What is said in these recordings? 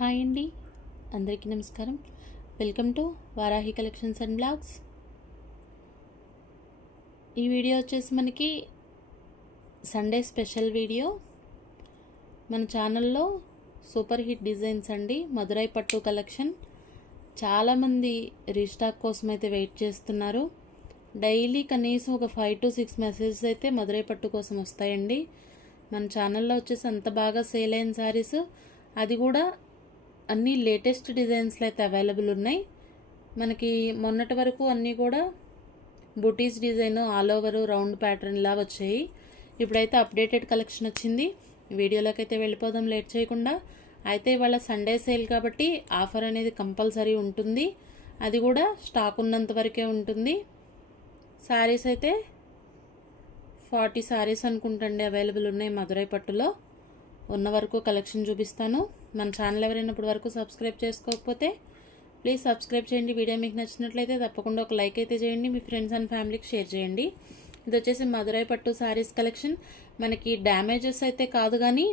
Hi అండి, అందరికీ నమస్కారం. Welcome to Varahi collections and blogs. ఈ వీడియో వచ్చేసి మనకి సండే స్పెషల్ వీడియో. మన ఛానల్లో సూపర్ హిట్ డిజైన్స్ అండి, మదురై పట్టు కలెక్షన్. చాలామంది రీస్టాక్ కోసం అయితే వెయిట్ చేస్తున్నారు. డైలీ కనీసం ఒక 5 to 6 మెసేజెస్ అయితే మదురై పట్టు కోసం వస్తాయండి. మన ఛానల్లో వచ్చేసి అంత బాగా సేల్ అయిన శారీస్, అది కూడా అన్నీ లేటెస్ట్ డిజైన్స్లో అయితే అవైలబుల్ ఉన్నాయి. మనకి మొన్నటి వరకు అన్నీ కూడా బుటీస్ డిజైన్ ఆల్ ఓవర్ రౌండ్ ప్యాటర్న్లా వచ్చాయి. ఇప్పుడైతే అప్డేటెడ్ కలెక్షన్ వచ్చింది. వీడియోలోకి అయితే వెళ్ళిపోదాం లేట్ చేయకుండా. అయితే ఇవాళ సండే సేల్ కాబట్టి ఆఫర్ అనేది కంపల్సరీ ఉంటుంది. అది కూడా స్టాక్ ఉన్నంత వరకే ఉంటుంది. శారీస్ అయితే 40 శారీస్ అనుకుంటండి అవైలబుల్ ఉన్నాయి మదురై పట్టులో. ఉన్న వరకు కలెక్షన్ చూపిస్తాను. మన ఛానల్ ఎవరైనా ఇప్పటి వరకు సబ్స్క్రైబ్ చేసుకోకపోతే ప్లీజ్ సబ్స్క్రైబ్ చేయండి. వీడియో మీకు నచ్చినట్లయితే తప్పకుండా ఒక లైక్ అయితే చేయండి. మీ ఫ్రెండ్స్ అండ్ ఫ్యామిలీకి షేర్ చేయండి. ఇది వచ్చేసి మదురై పట్టు శారీస్ కలెక్షన్. మనకి డ్యామేజెస్ అయితే కాదు, కానీ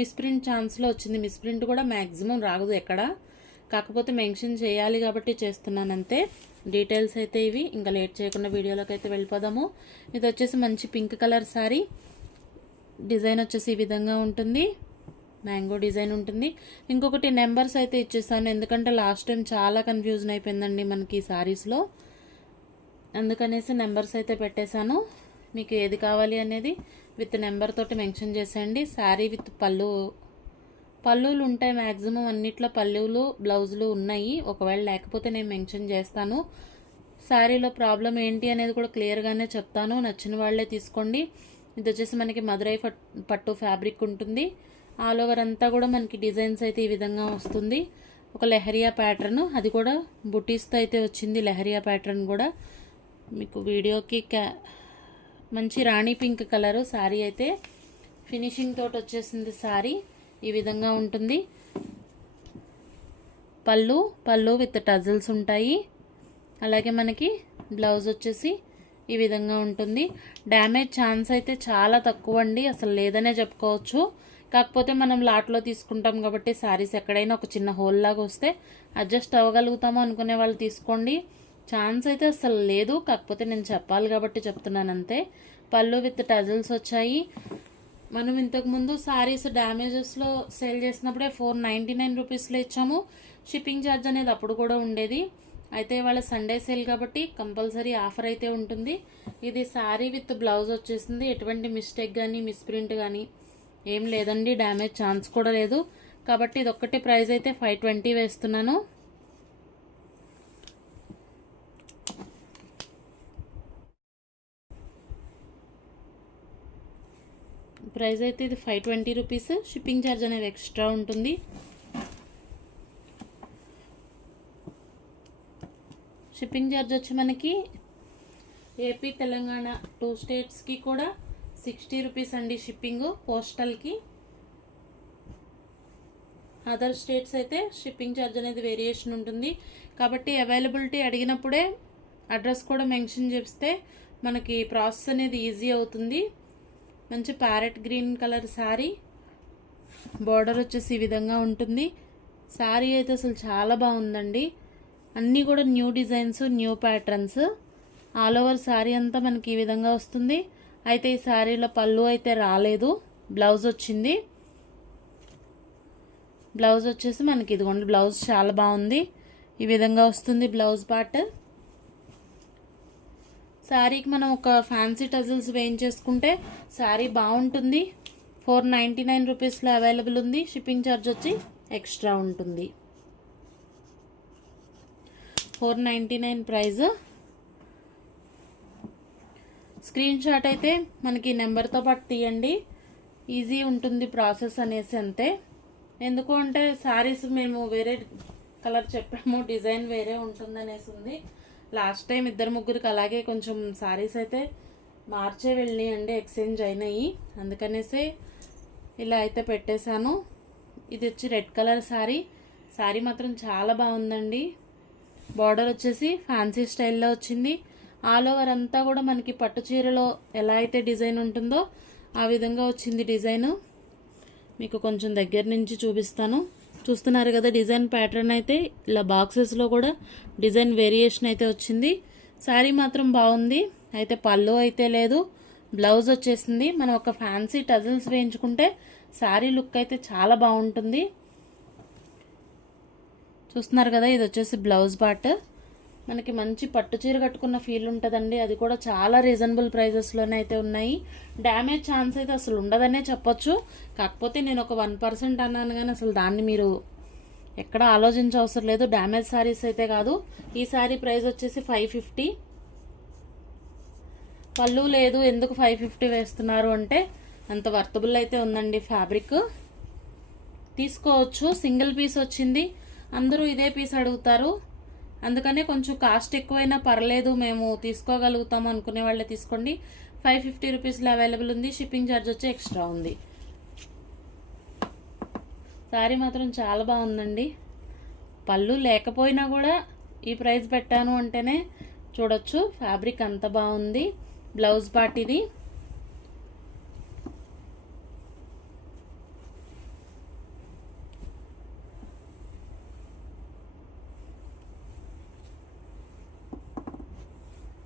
మిస్ప్రింట్ ఛాన్స్లో వచ్చింది. మిస్ప్రింట్ కూడా మ్యాక్సిమం రాదు ఎక్కడ, కాకపోతే మెన్షన్ చేయాలి కాబట్టి చేస్తున్నాను అంతే. డీటెయిల్స్ అయితే ఇవి. ఇంకా లేట్ చేయకుండా వీడియోలోకి అయితే వెళ్ళిపోదాము. ఇది వచ్చేసి మంచి పింక్ కలర్ శారీ. డిజైన్ వచ్చేసి ఈ విధంగా ఉంటుంది, మ్యాంగో డిజైన్ ఉంటుంది. ఇంకొకటి నెంబర్స్ అయితే ఇచ్చేస్తాను, ఎందుకంటే లాస్ట్ టైం చాలా కన్ఫ్యూజన్ అయిపోయిందండి మనకి ఈ శారీస్లో. అందుకనేసి నెంబర్స్ అయితే పెట్టేశాను. మీకు ఏది కావాలి అనేది విత్ నెంబర్ తోటి మెన్షన్ చేసేయండి. శారీ విత్ పళ్ళులు ఉంటాయి మ్యాక్సిమం అన్నిట్లో, పళ్ళులు బ్లౌజులు ఉన్నాయి. ఒకవేళ లేకపోతే నేను మెన్షన్ చేస్తాను. శారీలో ప్రాబ్లం ఏంటి అనేది కూడా క్లియర్గానే చెప్తాను. నచ్చిన వాళ్ళే తీసుకోండి. ఇది వచ్చేసి మనకి మదురై పట్టు ఫ్యాబ్రిక్ ఉంటుంది. ఆల్ ఓవర్ అంతా కూడా మనకి డిజైన్స్ అయితే ఈ విధంగా వస్తుంది. ఒక లెహరియా ప్యాటర్న్, అది కూడా బుటీస్తో అయితే వచ్చింది. లెహరియా ప్యాటర్న్ కూడా మీకు వీడియోకి మంచి రాణి పింక్ కలరు శారీ అయితే ఫినిషింగ్ తోటి వచ్చేసింది. శారీ ఈ విధంగా ఉంటుంది. పళ్ళు విత్ టజిల్స్ ఉంటాయి. అలాగే మనకి బ్లౌజ్ వచ్చేసి ఈ విధంగా ఉంటుంది. డ్యామేజ్ ఛాన్స్ అయితే చాలా తక్కువ అండి, అసలు లేదనే చెప్పుకోవచ్చు. కాకపోతే మనం లాట్లో తీసుకుంటాం కాబట్టి శారీస్ ఎక్కడైనా ఒక చిన్న హోల్ లాగా వస్తే అడ్జస్ట్ అవ్వగలుగుతాము అనుకునే వాళ్ళు తీసుకోండి. ఛాన్స్ అయితే అసలు లేదు, కాకపోతే నేను చెప్పాలి కాబట్టి చెప్తున్నాను అంతే. పళ్ళు విత్ టజిల్స్ వచ్చాయి. మనం ఇంతకుముందు శారీస్ డ్యామేజెస్లో సేల్ చేసినప్పుడే 499 రూపీస్లో ఇచ్చాము. షిప్పింగ్ ఛార్జ్ అనేది అప్పుడు కూడా ఉండేది. అయితే ఇవాళ సండే సేల్ కాబట్టి కంపల్సరీ ఆఫర్ అయితే ఉంటుంది. ఇది శారీ విత్ బ్లౌజ్ వచ్చేసింది. ఎటువంటి మిస్టేక్ కానీ మిస్ప్రింట్ కానీ ఏం లేదండి, డ్యామేజ్ ఛాన్స్ కూడా లేదు. కాబట్టి ఇది ఒక్కటి ప్రైస్ అయితే 520 వేస్తున్నాను. ప్రైస్ అయితే ఇది 520 రూపీస్. షిప్పింగ్ ఛార్జ్ అనేది ఎక్స్ట్రా ఉంటుంది. షిప్పింగ్ ఛార్జ్ వచ్చి మనకి ఏపీ తెలంగాణ 2 స్టేట్స్కి కూడా 60 రూపీస్ అండి షిప్పింగ్ పోస్టల్కి. అదర్ స్టేట్స్ అయితే షిప్పింగ్ ఛార్జ్ అనేది వేరియేషన్ ఉంటుంది. కాబట్టి అవైలబిలిటీ అడిగినప్పుడే అడ్రస్ కూడా మెన్షన్ చేస్తే మనకి ప్రాసెస్ అనేది ఈజీ అవుతుంది. మంచి parrot green colour sari, border వచ్చేసి ఈ విధంగా ఉంటుంది. శారీ అయితే అసలు చాలా బాగుందండి. అన్నీ కూడా new designs, new patterns. All over sari అంతా మనకి ఈ విధంగా వస్తుంది. అయితే ఈ శారీలో పళ్ళు అయితే రాలేదు, బ్లౌజ్ వచ్చింది. బ్లౌజ్ వచ్చేసి మనకి ఇదిగోండి, బ్లౌజ్ చాలా బాగుంది. ఈ విధంగా వస్తుంది బ్లౌజ్ పార్ట్. శారీకి మనం ఒక ఫ్యాన్సీ టజిల్స్ వేయించేసుకుంటే శారీ బాగుంటుంది. 499 రూపీస్లో అవైలబుల్ ఉంది. షిప్పింగ్ ఛార్జ్ వచ్చి ఎక్స్ట్రా ఉంటుంది. 499 ప్రైజ్. స్క్రీన్ షాట్ అయితే మనకి నెంబర్తో పాటు తీయండి, ఈజీ ఉంటుంది ప్రాసెస్ అనేసి అంతే. ఎందుకు అంటే శారీస్ మేము వేరే కలర్ చెప్పాము, డిజైన్ వేరే ఉంటుందనేసి ఉంది. లాస్ట్ టైం 2-3కి అలాగే కొంచెం శారీస్ అయితే మార్చే వెళ్ళినాయండి, ఎక్స్చేంజ్ అయినాయి. అందుకనేసి ఇలా అయితే పెట్టేశాను. ఇది వచ్చి రెడ్ కలర్ శారీ. శారీ మాత్రం చాలా బాగుందండి. బార్డర్ వచ్చేసి ఫ్యాన్సీ స్టైల్లో వచ్చింది. ఆల్ ఓవర్ అంతా కూడా మనకి పట్టు చీరలో ఎలా అయితే డిజైన్ ఉంటుందో ఆ విధంగా వచ్చింది డిజైన్. మీకు కొంచెం దగ్గర నుంచి చూపిస్తాను. చూస్తున్నారు కదా డిజైన్ ప్యాటర్న్ అయితే ఇలా బాక్సెస్లో కూడా డిజైన్ వేరియేషన్ అయితే వచ్చింది. శారీ మాత్రం బాగుంది. అయితే పళ్ళు అయితే లేదు, బ్లౌజ్ వచ్చేసింది. మనం ఒక ఫ్యాన్సీ టజిల్స్ వేయించుకుంటే శారీ లుక్ అయితే చాలా బాగుంటుంది. చూస్తున్నారు కదా, ఇది వచ్చేసి బ్లౌజ్ పార్ట్. మనకి మంచి పట్టు చీర కట్టుకున్న ఫీల్ ఉంటుందండి. అది కూడా చాలా రీజనబుల్ ప్రైజెస్లోనే అయితే ఉన్నాయి. డ్యామేజ్ ఛాన్స్ అయితే అసలు ఉండదనే చెప్పొచ్చు. కాకపోతే నేను ఒక 1% అన్నాను, కానీ అసలు దాన్ని మీరు ఎక్కడ ఆలోచించవసరం లేదు. డ్యామేజ్ శారీస్ అయితే కాదు. ఈ శారీ ప్రైస్ వచ్చేసి 550. పళ్ళు లేదు, ఎందుకు 550 వేస్తున్నారు అంటే అంత వర్తబుల్ అయితే ఉందండి. ఫ్యాబ్రిక్ తీసుకోవచ్చు. సింగిల్ పీస్ వచ్చింది, అందరూ ఇదే పీస్ అడుగుతారు. అందుకనే కొంచెం కాస్ట్ ఎక్కువైనా పర్లేదు, మేము తీసుకోగలుగుతాము అనుకునే వాళ్ళే తీసుకోండి. 550 రూపీస్లో అవైలబుల్ ఉంది. షిప్పింగ్ ఛార్జ్ వచ్చి ఎక్స్ట్రా ఉంది. శారీ మాత్రం చాలా బాగుందండి. పళ్ళు లేకపోయినా కూడా ఈ ప్రైస్ పెట్టాను అంటేనే చూడొచ్చు. ఫ్యాబ్రిక్ అంత బాగుంది. బ్లౌజ్ పార్ట్ ఇది.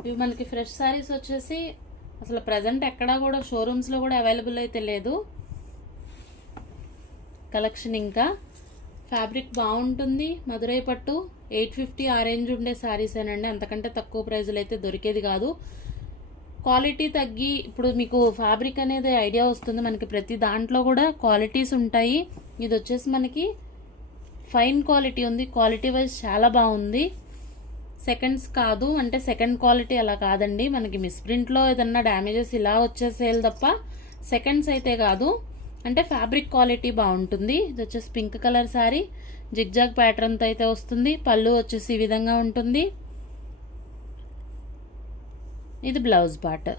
ఇవి మనకి ఫ్రెష్ శారీస్ వచ్చేసి అసలు ప్రజెంట్ ఎక్కడా కూడా షోరూమ్స్లో కూడా అవైలబుల్ అయితే లేదు కలెక్షన్. ఇంకా ఫ్యాబ్రిక్ బాగుంటుంది. మధురై పట్టు 850 ఆ రేంజ్ ఉండే శారీసేనండి. అంతకంటే తక్కువ ప్రైజులు అయితే దొరికేది కాదు. క్వాలిటీ తగ్గి ఇప్పుడు మీకు ఫ్యాబ్రిక్ అనేది ఐడియా వస్తుంది. మనకి ప్రతి దాంట్లో కూడా క్వాలిటీస్ ఉంటాయి. ఇది వచ్చేసి మనకి ఫైన్ క్వాలిటీ ఉంది. క్వాలిటీ వైజ్ చాలా బాగుంది. సెకండ్స్ కాదు, అంటే సెకండ్ క్వాలిటీ అలా కాదండి. మనకి మిస్ప్రింట్లో ఏదన్నా డ్యామేజెస్ ఇలా వచ్చేసేయాలి తప్ప సెకండ్స్ అయితే కాదు. అంటే ఫ్యాబ్రిక్ క్వాలిటీ బాగుంటుంది. ఇది వచ్చేసి పింక్ కలర్ శారీ, జిగ్జాగ్ ప్యాటర్న్తో అయితే వస్తుంది. పళ్ళు వచ్చేసి ఈ విధంగా ఉంటుంది. ఇది బ్లౌజ్ పార్ట్.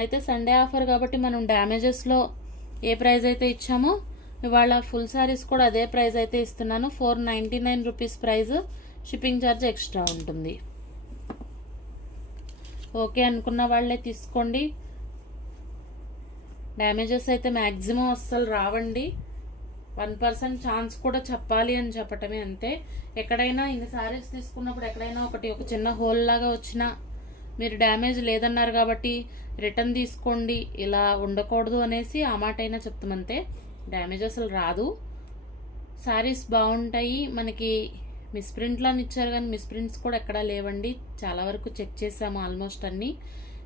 అయితే సండే ఆఫర్ కాబట్టి మనం డ్యామేజెస్లో ఏ ప్రైస్ అయితే ఇచ్చామో ఇవాళ ఫుల్ శారీస్ కూడా అదే ప్రైస్ అయితే ఇస్తున్నాను. 499 rupees price. Shipping charge extra ఉంటుంది. ఓకే అనుకున్న వాళ్ళే తీసుకోండి. డ్యామేజెస్ అయితే మ్యాక్సిమం అస్సలు రావండి. 1% ఛాన్స్ కూడా చెప్పాలి అని చెప్పటమే అంతే. ఎక్కడైనా ఇన్ని శారీస్ తీసుకున్నప్పుడు ఎక్కడైనా ఒక చిన్న హోల్ లాగా వచ్చినా మీరు డ్యామేజ్ లేదన్నారు కాబట్టి రిటర్న్ తీసుకోండి, ఇలా ఉండకూడదు అనేసి ఆ మాట అయినా చెప్తామంతే. డ్యామేజ్ అసలు రాదు. శారీస్ బాగుంటాయి. మనకి మిస్ప్రింట్లో అని ఇచ్చారు కానీ మిస్ప్రింట్స్ కూడా ఎక్కడా లేవండి. చాలా వరకు చెక్ చేసాము ఆల్మోస్ట్ అన్ని.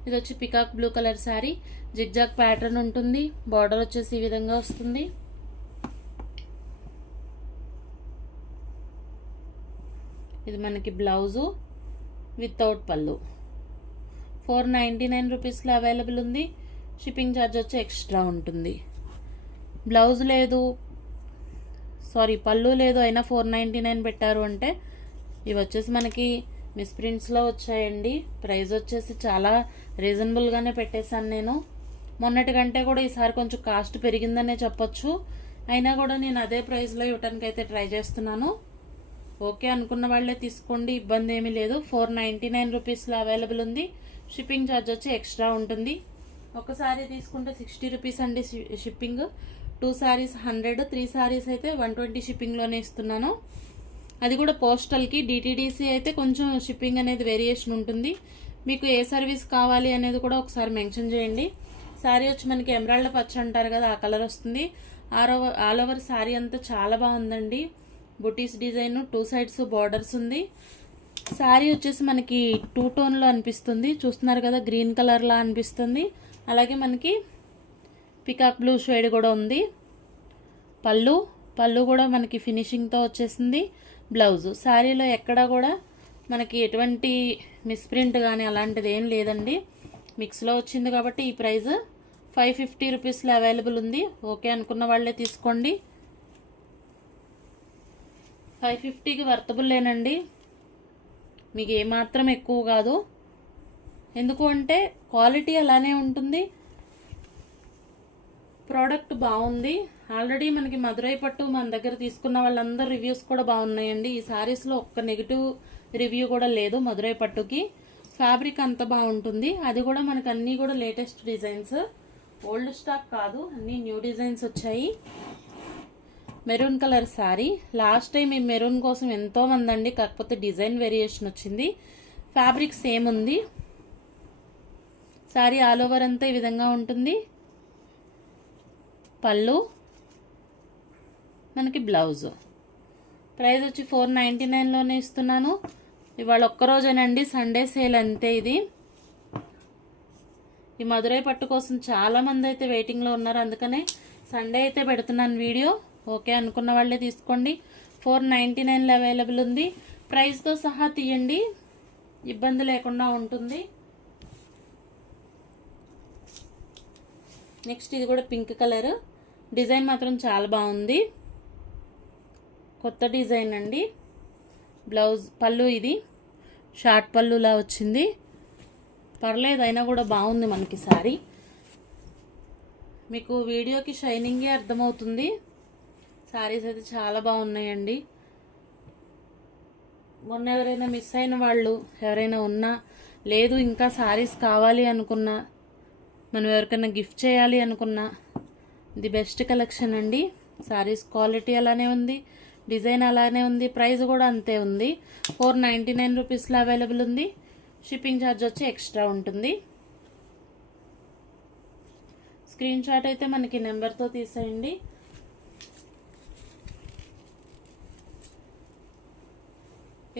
ఇది వచ్చి peacock blue colour sari, zigzag pattern ఉంటుంది. బార్డర్ వచ్చేసి ఈ విధంగా వస్తుంది. ఇది మనకి బ్లౌజు వితౌట్ పళ్ళు. 499 రూపీస్లో అవైలబుల్ ఉంది. షిప్పింగ్ ఛార్జ్ వచ్చి ఎక్స్ట్రా ఉంటుంది. బ్లౌజ్ లేదు, సారీ పళ్ళు లేదు, అయినా 499 పెట్టారు అంటే ఇవి వచ్చేసి మనకి మిస్ప్రింట్స్లో వచ్చాయండి. ప్రైస్ వచ్చేసి చాలా రీజనబుల్గానే పెట్టేశాను నేను. మొన్నటి కంటే కూడా ఈసారి కొంచెం కాస్ట్ పెరిగిందనే చెప్పొచ్చు. అయినా కూడా నేను అదే ప్రైస్లో ఇవ్వడానికి అయితే ట్రై చేస్తున్నాను. ఓకే అనుకున్న వాళ్ళే తీసుకోండి, ఇబ్బంది ఏమీ లేదు. 499 రూపీస్లో అవైలబుల్ ఉంది. షిప్పింగ్ ఛార్జ్ వచ్చి ఎక్స్ట్రా ఉంటుంది. ఒకసారి తీసుకుంటే 60 రూపీస్ అండి షిప్పింగ్. 2 శారీస్ 100, 3 శారీస్ అయితే 120 షిప్పింగ్లోనే ఇస్తున్నాను. అది కూడా పోస్టల్కి. డిటీడీసీ అయితే కొంచెం షిప్పింగ్ అనేది వేరియేషన్ ఉంటుంది. మీకు ఏ సర్వీస్ కావాలి అనేది కూడా ఒకసారి మెన్షన్ చేయండి. శారీ వచ్చి మనకి ఎమరాల్డ్ పచ్చ అంటారు కదా, ఆ కలర్ వస్తుంది. ఆల్ ఓవర్ శారీ అంతా చాలా బాగుందండి. బుటీస్ డిజైన్, 2 సైడ్స్ బార్డర్స్ ఉంది. శారీ వచ్చేసి మనకి 2 టోన్లో అనిపిస్తుంది. చూస్తున్నారు కదా, గ్రీన్ కలర్లా అనిపిస్తుంది. అలాగే మనకి పికాక్ బ్లూ షేడ్ కూడా ఉంది. పళ్ళు కూడా మనకి ఫినిషింగ్తో వచ్చేసింది. బ్లౌజు శారీలో ఎక్కడా కూడా మనకి ఎటువంటి మిస్ప్రింట్ కానీ అలాంటిది ఏం లేదండి. మిక్స్లో వచ్చింది కాబట్టి ఈ ప్రైస్ 550 రూపీస్లో అవైలబుల్ ఉంది. ఓకే అనుకున్న వాళ్ళే తీసుకోండి. 550కి వర్తబుల్లేనండి, మీకు ఏమాత్రం ఎక్కువ కాదు. ఎందుకు అంటే క్వాలిటీ అలానే ఉంటుంది, ప్రోడక్ట్ బాగుంది. ఆల్రెడీ మనకి మధురై పట్టు మన దగ్గర తీసుకున్న వాళ్ళందరూ రివ్యూస్ కూడా బాగున్నాయండి. ఈ శారీస్లో ఒక్క నెగిటివ్ రివ్యూ కూడా లేదు మధురై పట్టుకి. ఫ్యాబ్రిక్ అంత బాగుంటుంది. అది కూడా మనకు అన్నీ కూడా లేటెస్ట్ డిజైన్స్, ఓల్డ్ స్టాక్ కాదు, అన్నీ న్యూ డిజైన్స్ వచ్చాయి. Maroon colour sari. Last time ఈ మెరూన్ కోసం ఎంతో మంది అండి, కాకపోతే డిజైన్ వేరియేషన్ వచ్చింది. ఫ్యాబ్రిక్ సేమ్ ఉంది. శారీ ఆల్ ఓవర్ అంతా ఈ విధంగా ఉంటుంది. పళ్ళు, మనకి బ్లౌజ్. ప్రైస్ వచ్చి 499లోనే ఇస్తున్నాను. ఇవాళ ఒక్కరోజేనండి, సండే సేల్ అంతే. ఇది ఈ మధురై పట్టు కోసం చాలామంది అయితే వెయిటింగ్లో ఉన్నారు, అందుకనే సండే అయితే పెడుతున్నాను వీడియో. ఓకే అనుకున్న వాళ్ళే తీసుకోండి. 499లో అవైలబుల్ ఉంది. ప్రైస్తో సహా తీయండి, ఇబ్బంది లేకుండా ఉంటుంది. నెక్స్ట్ ఇది కూడా పింక్ కలర్. డిజైన్ మాత్రం చాలా బాగుంది, కొత్త డిజైన్ అండి. బ్లౌజ్, పళ్ళు ఇది షార్ట్ పళ్ళులా వచ్చింది. పర్లేదు, అయినా కూడా బాగుంది మనకి సారీ. మీకు వీడియోకి షైనింగే అర్థమవుతుంది. సారీస్ అయితే చాలా బాగున్నాయండి. మొన్న ఎవరైనా మిస్ అయిన వాళ్ళు ఎవరైనా ఉన్నా, లేదు ఇంకా సారీస్ కావాలి అనుకున్నా, మనం ఎవరికైనా గిఫ్ట్ చేయాలి అనుకున్నా, ఇది బెస్ట్ కలెక్షన్ అండి. సారీస్ క్వాలిటీ అలానే ఉంది, డిజైన్ అలానే ఉంది, ప్రైస్ కూడా అంతే ఉంది. 499 రూపీస్లో అవైలబుల్ ఉంది. షిప్పింగ్ ఛార్జ్ వచ్చి ఎక్స్ట్రా ఉంటుంది. స్క్రీన్ షాట్ అయితే మనకి నెంబర్తో తీసేయండి.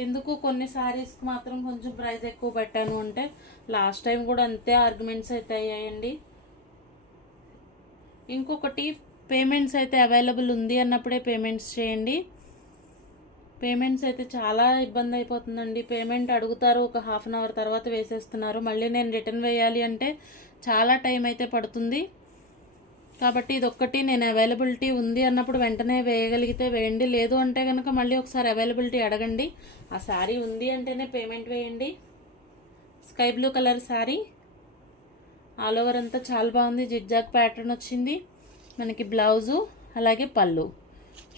ఎందుకు కొన్ని శారీస్కి మాత్రం కొంచెం ప్రైస్ ఎక్కువ పెట్టాను అంటే, లాస్ట్ టైం కూడా అంతే ఆర్గ్యుమెంట్స్ అయితే అయ్యాయండి. ఇంకొకటి, పేమెంట్స్ అయితే అవైలబుల్ ఉంది అన్నప్పుడే పేమెంట్స్ చేయండి. పేమెంట్స్ అయితే చాలా ఇబ్బంది అయిపోతుందండి. పేమెంట్ అడుగుతారు, ఒక హాఫ్ అన్ అవర్ తర్వాత వేసేస్తున్నారు. మళ్ళీ నేను రిటర్న్ వేయాలి అంటే చాలా టైం అయితే పడుతుంది. కాబట్టి ఇదొక్కటి, నేను అవైలబిలిటీ ఉంది అన్నప్పుడు వెంటనే వేయగలిగితే వేయండి, లేదు అంటే కనుక మళ్ళీ ఒకసారి అవైలబిలిటీ అడగండి. ఆ శారీ ఉంది అంటేనే పేమెంట్ వేయండి. Sky blue colour sari, all over అంతా చాలా బాగుంది. జిగ్జాగ్ ప్యాటర్న్ వచ్చింది. మనకి బ్లౌజు అలాగే పళ్ళు,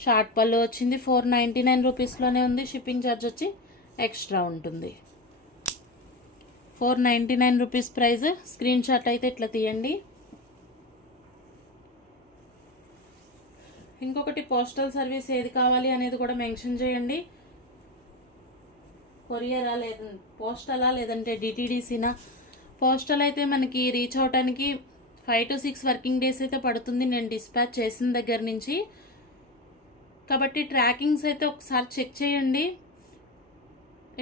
షార్ట్ పళ్ళు వచ్చింది. 499 రూపీస్లోనే ఉంది. షిప్పింగ్ ఛార్జ్ వచ్చి ఎక్స్ట్రా ఉంటుంది. 499 రూపీస్ ప్రైస్. స్క్రీన్ షాట్ అయితే ఇట్లా తీయండి. ఇంకొకటి, పోస్టల్ సర్వీస్ ఏది కావాలి అనేది కూడా మెన్షన్ చేయండి. కొరియరా లేదంటే పోస్టలా లేదంటే డిటీడీసీనా. పోస్టల్ అయితే మనకి రీచ్ అవడానికి 5 to 6 వర్కింగ్ డేస్ అయితే పడుతుంది, నేను డిస్పాచ్ చేసిన దగ్గర నుంచి. కాబట్టి ట్రాకింగ్స్ అయితే ఒకసారి చెక్ చేయండి.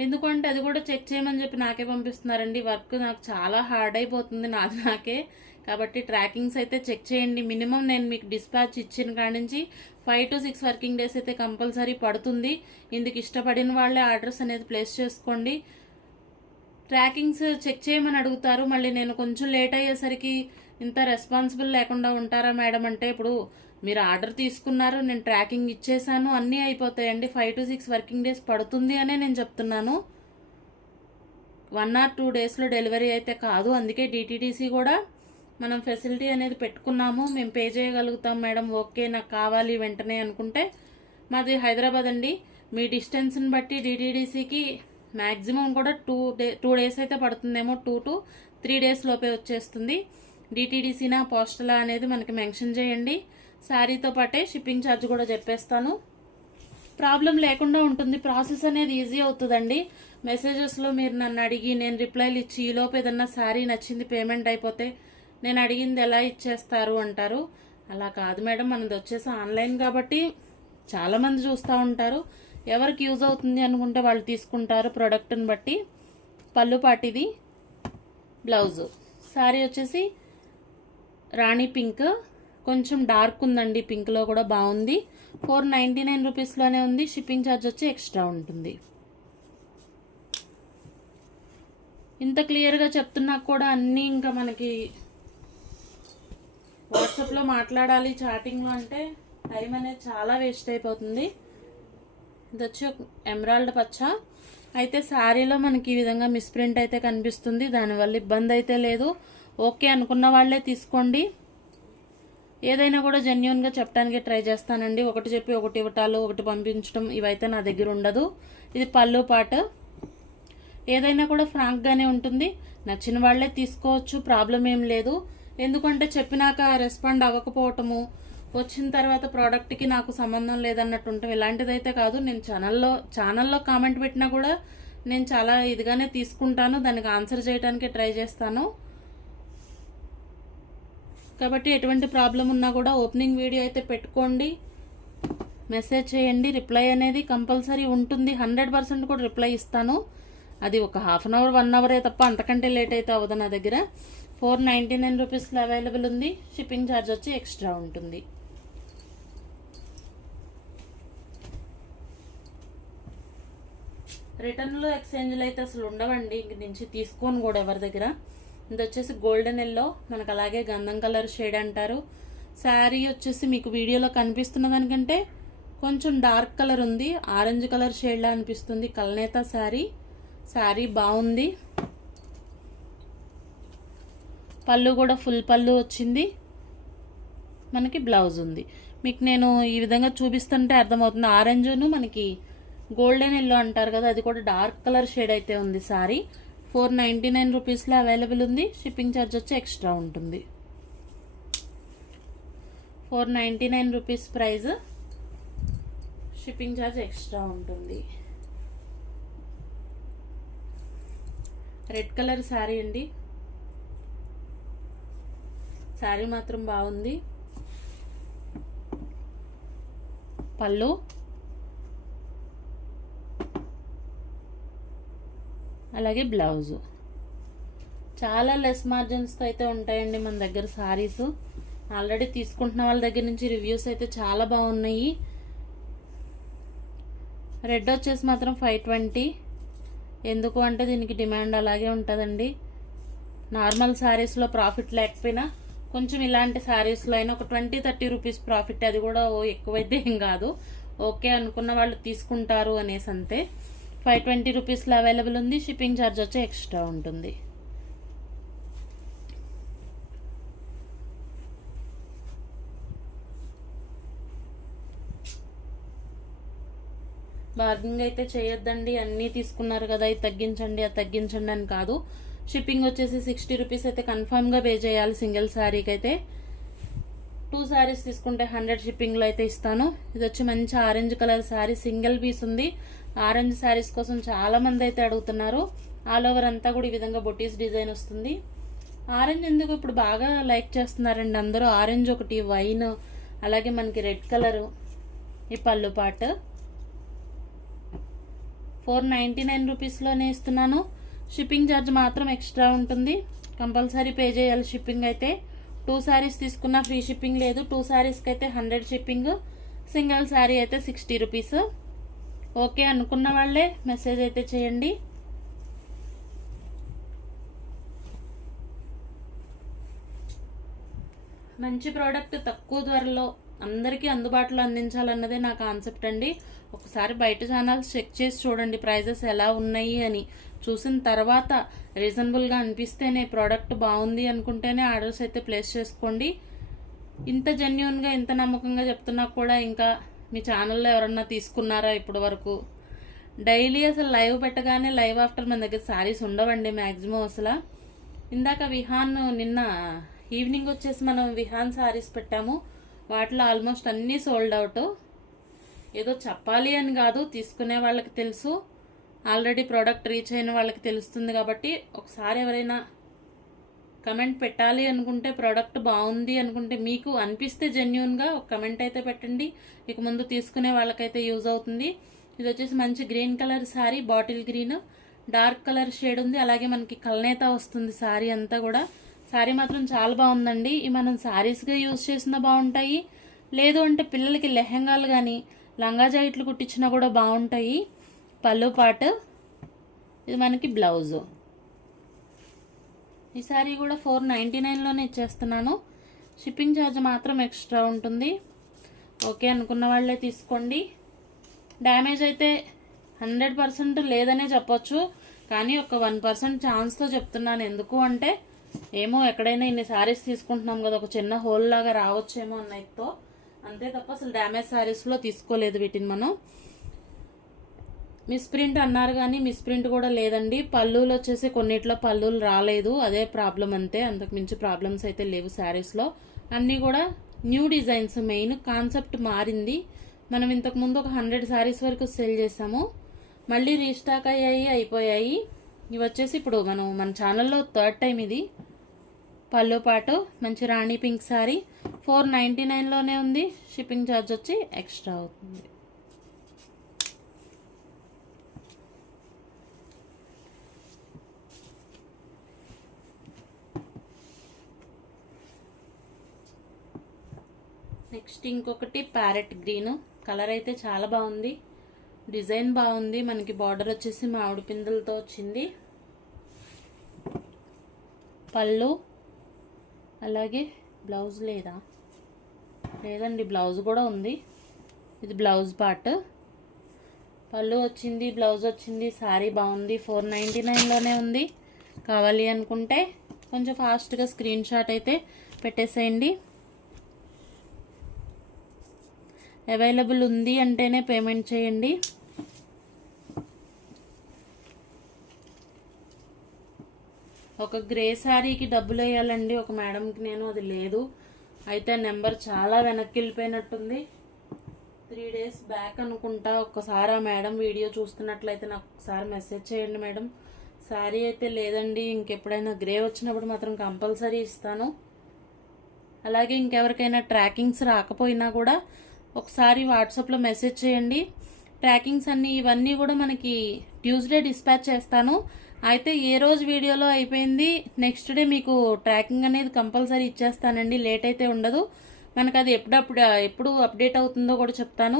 ఎందుకంటే అది కూడా చెక్ చేయమని చెప్పి నాకే పంపిస్తున్నారండి. వర్క్ నాకు చాలా హార్డ్ అయిపోతుంది నాకే. కాబట్టి ట్రాకింగ్స్ అయితే చెక్ చేయండి. మినిమం నేను మీకు డిస్పాచ్ ఇచ్చిన కాడి నుంచి 5 to 6 వర్కింగ్ డేస్ అయితే కంపల్సరీ పడుతుంది. ఇందుకు ఇష్టపడిన వాళ్ళే ఆర్డర్స్ అనేది ప్లేస్ చేసుకోండి. ట్రాకింగ్స్ చెక్ చేయమని అడుగుతారు. మళ్ళీ నేను కొంచెం లేట్ అయ్యేసరికి ఇంత రెస్పాన్సిబుల్ లేకుండా ఉంటారా మేడం అంటే, ఇప్పుడు మీరు ఆర్డర్ తీసుకున్నారు, నేను ట్రాకింగ్ ఇచ్చేసాను, అన్నీ అయిపోతాయండి. 5 to 6 వర్కింగ్ డేస్ పడుతుంది అనే నేను చెప్తున్నాను. 1 or 2 డేస్లో డెలివరీ అయితే కాదు. అందుకే డిటీడీసీ కూడా మనం ఫెసిలిటీ అనేది పెట్టుకున్నాము. మేము పే చేయగలుగుతాం మేడం, ఓకే నాకు కావాలి వెంటనే అనుకుంటే. మాది హైదరాబాద్ అండి. మీ డిస్టెన్స్ని బట్టి డిటీడీసీకి మ్యాక్సిమం కూడా 2 డేస్ అయితే పడుతుందేమో, 2 to 3 డేస్ లోపే వచ్చేస్తుంది. డిటీడీసీనా పోస్టలా అనేది మనకి మెన్షన్ చేయండి. శారీతో పాటే షిప్పింగ్ ఛార్జ్ కూడా చెప్పేస్తాను. ప్రాబ్లం లేకుండా ఉంటుంది, ప్రాసెస్ అనేది ఈజీ అవుతుందండి. మెసేజెస్లో మీరు నన్ను అడిగి నేను రిప్లైలు ఇచ్చి ఈలోపు ఏదన్నా శారీ నచ్చింది పేమెంట్ అయిపోతే నేను అడిగింది ఎలా ఇచ్చేస్తారు అంటారు. అలా కాదు మేడం, మనది వచ్చేసి ఆన్లైన్ కాబట్టి చాలామంది చూస్తూ ఉంటారు. ఎవరికి యూజ్ అవుతుంది అనుకుంటే వాళ్ళు తీసుకుంటారు ప్రోడక్ట్ని బట్టి. పళ్ళు పాటిది, బ్లౌజు. శారీ వచ్చేసి రాణి పింక్, కొంచెం డార్క్ ఉందండి, పింక్లో కూడా బాగుంది. 499 రూపీస్లోనే ఉంది. షిప్పింగ్ ఛార్జ్ వచ్చి ఎక్స్ట్రా ఉంటుంది. ఇంత క్లియర్గా చెప్తున్నా కూడా అన్నీ ఇంకా మనకి వాట్సాప్లో మాట్లాడాలి చాటింగ్లో అంటే టైం అనేది చాలా వేస్ట్ అయిపోతుంది. ఇది వచ్చి ఎమరాల్డ్ పచ్చ. అయితే శారీలో మనకి ఈ విధంగా మిస్ప్రింట్ అయితే కనిపిస్తుంది, దానివల్ల ఇబ్బంది అయితే లేదు. ఓకే అనుకున్న వాళ్ళే తీసుకోండి. ఏదైనా కూడా జెన్యూన్గా చెప్పడానికి ట్రై చేస్తానండి. ఒకటి చెప్పి ఒకటి ఇవ్వటాలు, ఒకటి పంపించడం ఇవైతే నా దగ్గర ఉండదు. ఇది పళ్ళు పాట. ఏదైనా కూడా ఫ్రాంక్గానే ఉంటుంది. నచ్చిన వాళ్ళే తీసుకోవచ్చు, ప్రాబ్లం ఏం లేదు. ఎందుకంటే చెప్పినాక రెస్పాండ్ అవ్వకపోవటము, వచ్చిన తర్వాత ప్రోడక్ట్కి నాకు సంబంధం లేదన్నట్టు ఉంటాం. ఇలాంటిదైతే కాదు. నేను ఛానల్లో కామెంట్ పెట్టినా కూడా నేను చాలా ఇదిగానే తీసుకుంటాను, దానికి ఆన్సర్ చేయడానికి ట్రై చేస్తాను. కాబట్టి ఎటువంటి ప్రాబ్లం ఉన్నా కూడా ఓపెనింగ్ వీడియో అయితే పెట్టుకోండి, మెసేజ్ చేయండి. రిప్లై అనేది కంపల్సరీ ఉంటుంది. 100% కూడా రిప్లై ఇస్తాను. అది ఒక హాఫ్ అన్ అవర్ 1 అవరే తప్ప అంతకంటే లేట్ అయితే అవ్వదు. నా దగ్గర 499 రూపీస్లో అవైలబుల్ ఉంది. షిప్పింగ్ ఛార్జ్ వచ్చి ఎక్స్ట్రా ఉంటుంది. రిటర్న్లో ఎక్స్చేంజ్లు అయితే అసలు ఉండవండి, ఇంక నుంచి తీసుకోను కూడా ఎవరి దగ్గర. ఇది వచ్చేసి గోల్డెన్ ఎల్లో, మనకు అలాగే గంధం కలర్ షేడ్ అంటారు. శారీ వచ్చేసి మీకు వీడియోలో కనిపిస్తున్న దానికంటే కొంచెం డార్క్ కలర్ ఉంది, ఆరెంజ్ కలర్ షేడ్లా అనిపిస్తుంది. కల్నేత శారీ బాగుంది. పళ్ళు కూడా ఫుల్ పళ్ళు వచ్చింది. మనకి బ్లౌజ్ ఉంది. మీకు నేను ఈ విధంగా చూపిస్తుంటే అర్థమవుతుంది. ఆరెంజ్ను మనకి గోల్డెన్ ఎల్లో అంటారు కదా, అది కూడా డార్క్ కలర్ షేడ్ అయితే ఉంది. సారీ 499 రూపీస్లో అవైలబుల్ ఉంది. షిప్పింగ్ ఛార్జ్ వచ్చి ఎక్స్ట్రా ఉంటుంది. 499 rupees price, shipping charge extra ఉంటుంది. రెడ్ కలర్ శారీ అండి. శారీ మాత్రం బాగుంది. పళ్ళు, అలాగే బ్లౌజు. చాలా లెస్ మార్జిన్స్తో అయితే ఉంటాయండి మన దగ్గర శారీస్. ఆల్రెడీ తీసుకుంటున్న వాళ్ళ దగ్గర నుంచి రివ్యూస్ అయితే చాలా బాగున్నాయి. రెడ్ వచ్చేసి మాత్రం 520. ఎందుకు అంటే దీనికి డిమాండ్ అలాగే ఉంటుందండి. నార్మల్ శారీస్లో ప్రాఫిట్ లేకపోయినా కొంచెం ఇలాంటి శారీస్లో అయినా ఒక 20-30 రూపీస్ ప్రాఫిట్, అది కూడా ఎక్కువైతే ఏం కాదు. ఓకే అనుకున్న వాళ్ళు తీసుకుంటారు అనేసి అంతే. 520 రూపీస్లో అవైలబుల్ ఉంది. షిప్పింగ్ ఛార్జ్ వచ్చి ఎక్స్ట్రా ఉంటుంది. బార్గింగ్ అయితే చేయొద్దండి. అన్నీ తీసుకున్నారు కదా, ఇది తగ్గించండి అది తగ్గించండి అని కాదు. షిప్పింగ్ వచ్చేసి 60 రూపీస్ అయితే కన్ఫామ్గా పే చేయాలి సింగిల్ శారీకి అయితే. 2 శారీస్ తీసుకుంటే 100 షిప్పింగ్లో అయితే ఇస్తాను. ఇది వచ్చి మంచి orange colour sari, single piece ఉంది. ఆరెంజ్ శారీస్ కోసం చాలా మంది అయితే అడుగుతున్నారు. ఆల్ ఓవర్ అంతా కూడా ఈ విధంగా బొటీస్ డిజైన్ వస్తుంది. ఆరెంజ్ ఎందుకు ఇప్పుడు బాగా లైక్ చేస్తున్నారండి అందరూ. ఆరెంజ్ ఒకటి, వైన్, అలాగే మనకి రెడ్ కలరు. ఈ పళ్ళు పార్ట్ 499 రూపీస్లోనే ఇస్తున్నాను. షిప్పింగ్ ఛార్జ్ మాత్రం ఎక్స్ట్రా ఉంటుంది. కంపల్సరీ పే చేయాలి షిప్పింగ్ అయితే. 2 శారీస్ తీసుకున్నా ఫ్రీ షిప్పింగ్ లేదు. 2 శారీస్కి అయితే 100 షిప్పింగ్, సింగిల్ శారీ అయితే 60 రూపీస్. ఓకే అనుకున్న వాళ్ళే మెసేజ్ అయితే చేయండి. మంచి ప్రోడక్ట్ తక్కువ ధరలో అందరికీ అందుబాటులో అందించాలన్నదే నా కాన్సెప్ట్ అండి. ఒకసారి బయట ఛానల్స్ చెక్ చేసి చూడండి ప్రైజెస్ ఎలా ఉన్నాయి అని. చూసిన తర్వాత రీజనబుల్గా అనిపిస్తేనే, ప్రోడక్ట్ బాగుంది అనుకుంటేనే ఆర్డర్స్ అయితే ప్లేస్ చేసుకోండి. ఇంత జెన్యూన్గా ఇంత నమ్మకంగా చెప్తున్నా కూడా ఇంకా మీ ఛానల్లో ఎవరన్నా తీసుకున్నారా ఇప్పటి వరకు? డైలీ అసలు లైవ్ పెట్టగానే లైవ్ ఆఫ్టర్ మన దగ్గర శారీస్ ఉండవండి మ్యాక్సిమం అసలు. ఇందాక విహాన్ నిన్న ఈవినింగ్ వచ్చేసి మనం విహాన్ శారీస్ పెట్టాము. వాటిలో ఆల్మోస్ట్ అన్నీ సోల్డ్ అవుట్. ఏదో చెప్పాలి అని కాదు, తీసుకునే వాళ్ళకి తెలుసు, ఆల్రెడీ ప్రోడక్ట్ రీచ్ అయిన వాళ్ళకి తెలుస్తుంది. కాబట్టి ఒకసారి ఎవరైనా కమెంట్ పెట్టాలి అనుకుంటే, ప్రోడక్ట్ బాగుంది అనుకుంటే, మీకు అనిపిస్తే జెన్యూన్గా ఒక కమెంట్ అయితే పెట్టండి. ఇక ముందు తీసుకునే వాళ్ళకైతే యూజ్ అవుతుంది. ఇది వచ్చేసి మంచి green colour sari, bottle green, dark colour shade ఉంది. అలాగే మనకి కల్నేత వస్తుంది శారీ అంతా కూడా. శారీ మాత్రం చాలా బాగుందండి. ఈ మనం శారీస్గా యూజ్ చేసినా బాగుంటాయి, లేదు అంటే పిల్లలకి లెహంగాలు కానీ లంగా జాకెట్లు కుట్టించినా కూడా బాగుంటాయి. పళ్ళు పాటు, ఇది మనకి బ్లౌజు. ఈ శారీ కూడా 499లోనే ఇచ్చేస్తున్నాను. షిప్పింగ్ ఛార్జ్ మాత్రం ఎక్స్ట్రా ఉంటుంది. ఓకే అనుకున్న వాళ్ళే తీసుకోండి. డ్యామేజ్ అయితే 100% లేదనే చెప్పొచ్చు, కానీ ఒక 1% ఛాన్స్తో చెప్తున్నాను. ఎందుకు అంటే ఏమో ఎక్కడైనా ఇన్ని శారీస్ తీసుకుంటున్నాం కదా, ఒక చిన్న హోల్ లాగా రావచ్చేమో అన్నతో, అంతే తప్ప అసలు డ్యామేజ్ శారీస్లో తీసుకోలేదు వీటిని మనం. మిస్ప్రింట్ అన్నారు కానీ మిస్ప్రింట్ కూడా లేదండి. పళ్ళులు వచ్చేసి కొన్నిట్లో పళ్ళులు రాలేదు, అదే ప్రాబ్లం అంతే, అంతకు మించి ప్రాబ్లమ్స్ అయితే లేవు శారీస్లో. అన్నీ కూడా న్యూ డిజైన్స్, మెయిన్ కాన్సెప్ట్ మారింది. మనం ఇంతకుముందు ఒక 100 శారీస్ వరకు సేల్ చేసాము, మళ్ళీ రీస్టాక్ అయిపోయాయి. ఇవి వచ్చేసి ఇప్పుడు మన ఛానల్లో 3rd టైం ఇది. పళ్ళు పాటు మంచి రాణి పింక్ శారీ 499లోనే ఉంది. షిప్పింగ్ ఛార్జ్ వచ్చి ఎక్స్ట్రా అవుతుంది. నెక్స్ట్ ఇంకొకటి ప్యారెట్ గ్రీన్ కలర్ అయితే చాలా బాగుంది, డిజైన్ బాగుంది. మనకి బార్డర్ వచ్చేసి మామిడి పిందెలతో వచ్చింది. పళ్ళు అలాగే బ్లౌజ్ లేదండి, బ్లౌజ్ కూడా ఉంది. ఇది బ్లౌజ్ పార్ట్. పళ్ళు వచ్చింది, బ్లౌజ్ వచ్చింది. శారీ బాగుంది. 499లోనే ఉంది. కావాలి అనుకుంటే కొంచెం ఫాస్ట్గా స్క్రీన్ షాట్ అయితే పెట్టేసేయండి. అవైలబుల్ ఉంది అంటేనే పేమెంట్ చేయండి. ఒక గ్రే శారీకి డబ్బులు వేయాలండి ఒక మేడంకి, నేను అది లేదు. అయితే నెంబర్ చాలా వెనక్కి వెళ్ళిపోయినట్టుంది. 3 days బ్యాక్ అనుకుంటా. ఒక్కసారి ఆ మేడం వీడియో చూస్తున్నట్లయితే నాకు ఒకసారి మెసేజ్ చేయండి మేడం. శారీ అయితే లేదండి. ఇంకెప్పుడైనా గ్రే వచ్చినప్పుడు మాత్రం కంపల్సరీ ఇస్తాను. అలాగే ఇంకెవరికైనా ట్రాకింగ్స్ రాకపోయినా కూడా ఒకసారి వాట్సాప్లో మెసేజ్ చేయండి. ట్రాకింగ్స్ ఇవన్నీ కూడా మనకి ట్యూస్డే డిస్పాచ్ చేస్తాను. అయితే ఏ రోజు వీడియోలో అయిపోయింది నెక్స్ట్ డే మీకు ట్రాకింగ్ అనేది కంపల్సరీ ఇచ్చేస్తానండి. లేట్ అయితే ఉండదు. మనకు అది ఎప్పుడు అప్డేట్ అవుతుందో కూడా చెప్తాను.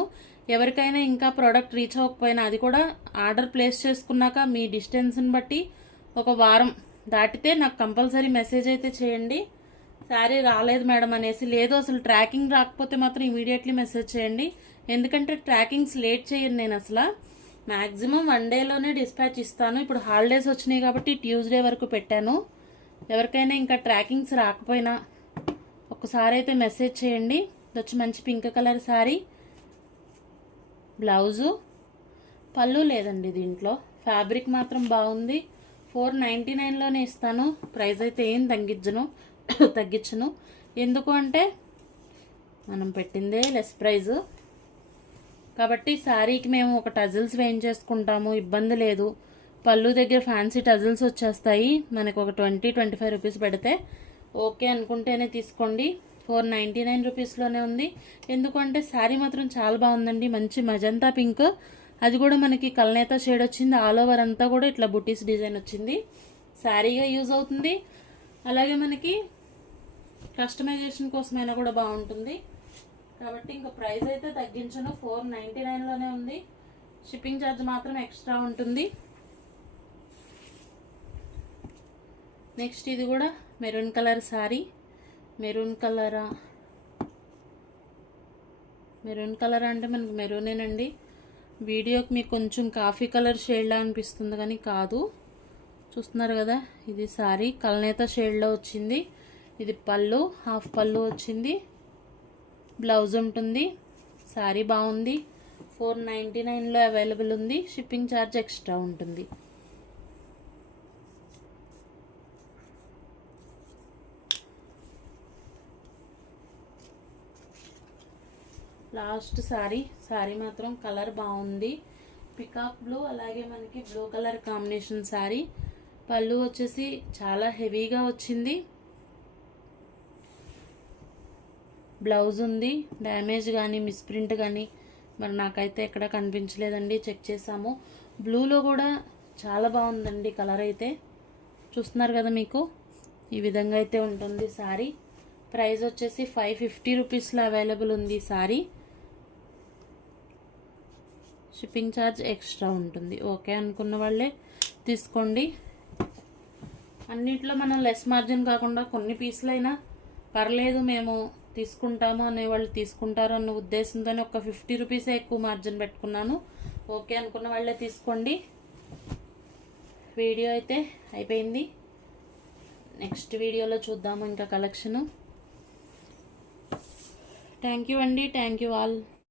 ఎవరికైనా ఇంకా ప్రోడక్ట్ రీచ్ అవ్వకపోయినా అది కూడా ఆర్డర్ ప్లేస్ చేసుకున్నాక మీ డిస్టెన్స్ని బట్టి ఒక వారం దాటితే నాకు కంపల్సరీ మెసేజ్ అయితే చేయండి. శారీ రాలేదు మేడం అనేసి. లేదు, అసలు ట్రాకింగ్ రాకపోతే మాత్రం ఇమీడియట్లీ మెసేజ్ చేయండి. ఎందుకంటే ట్రాకింగ్స్ లేట్ చేయను నేను అసలు. మ్యాక్సిమం 1 dayలోనే డిస్పాచ్ ఇస్తాను. ఇప్పుడు హాలిడేస్ వచ్చినాయి కాబట్టి ట్యూస్డే వరకు పెట్టాను. ఎవరికైనా ఇంకా ట్రాకింగ్స్ రాకపోయినా ఒకసారి అయితే మెసేజ్ చేయండి. ఇది వచ్చి మంచి పింక్ కలర్ శారీ. బ్లౌజు, పళ్ళు లేదండి దీంట్లో. ఫ్యాబ్రిక్ మాత్రం బాగుంది. 499లోనే ఇస్తాను. ప్రైస్ అయితే ఏం తగ్గించను. ఎందుకు అంటే మనం పెట్టిందే లెస్ ప్రైజ్ కాబట్టి శారీకి మేము ఒక టజిల్స్ వేయించేసుకుంటాము, ఇబ్బంది లేదు. పళ్ళు దగ్గర ఫ్యాన్సీ టజిల్స్ వచ్చేస్తాయి. మనకు ఒక 20-25 రూపీస్ పెడితే ఓకే అనుకుంటేనే తీసుకోండి. 499 రూపీస్లోనే ఉంది. ఎందుకంటే శారీ మాత్రం చాలా బాగుందండి. మంచి మజంతా పింక్, అది కూడా మనకి కల్నేత షేడ్ వచ్చింది. ఆల్ ఓవర్ అంతా కూడా ఇట్లా బుటీస్ డిజైన్ వచ్చింది. శారీగా యూజ్ అవుతుంది. అలాగే మనకి కస్టమైజేషన్ కోసమైనా కూడా బాగుంటుంది. కాబట్టి ఇంకా ప్రైస్ అయితే తగ్గించను. 499లోనే ఉంది. షిప్పింగ్ ఛార్జ్ మాత్రం ఎక్స్ట్రా ఉంటుంది. నెక్స్ట్ ఇది కూడా maroon colour sari. Maroon colour అంటే మనకి మెరూనేనండి. వీడియోకి మీకు కొంచెం కాఫీ కలర్ షేడ్లా అనిపిస్తుంది కానీ కాదు. చూస్తున్నారు కదా, ఇది శారీ కల్నేత షేడ్లో వచ్చింది. ఇది పళ్ళు, హాఫ్ పళ్ళు వచ్చింది. బ్లౌజ్ ఉంటుంది. శారీ బాగుంది. 499లో అవైలబుల్ ఉంది. షిప్పింగ్ ఛార్జ్ ఎక్స్ట్రా ఉంటుంది. లాస్ట్ శారీ మాత్రం కలర్ బాగుంది. పికాక్ బ్లూ, అలాగే మనకి బ్లూ కలర్ కాంబినేషన్ శారీ. పళ్ళు వచ్చేసి చాలా హెవీగా వచ్చింది. బ్లౌజ్ ఉంది. డ్యామేజ్ కానీ మిస్ప్రింట్ కానీ మరి నాకైతే ఎక్కడ కనిపించలేదండి. చెక్ చేసాము. బ్లూలో కూడా చాలా బాగుందండి కలర్ అయితే. చూస్తున్నారు కదా, మీకు ఈ విధంగా అయితే ఉంటుంది శారీ. ప్రైస్ వచ్చేసి 550 రూపీస్లో అవైలబుల్ ఉంది శారీ. షిప్పింగ్ ఛార్జ్ ఎక్స్ట్రా ఉంటుంది. ఓకే అనుకున్న వాళ్ళే తీసుకోండి. అన్నిట్లో మనం లెస్ మార్జిన్ కాకుండా కొన్ని పీసులైనా పర్లేదు మేము తీసుకుంటాము అనేవాళ్ళు తీసుకుంటారు అన్న ఉద్దేశంతోనే ఒక 50 రూపీసే ఎక్కువ మార్జిన్ పెట్టుకున్నాను. ఓకే అనుకున్న వాళ్ళే తీసుకోండి. వీడియో అయితే అయిపోయింది. నెక్స్ట్ వీడియోలో చూద్దాము ఇంకా కలెక్షను. థ్యాంక్ యూ అండి. Thank you all.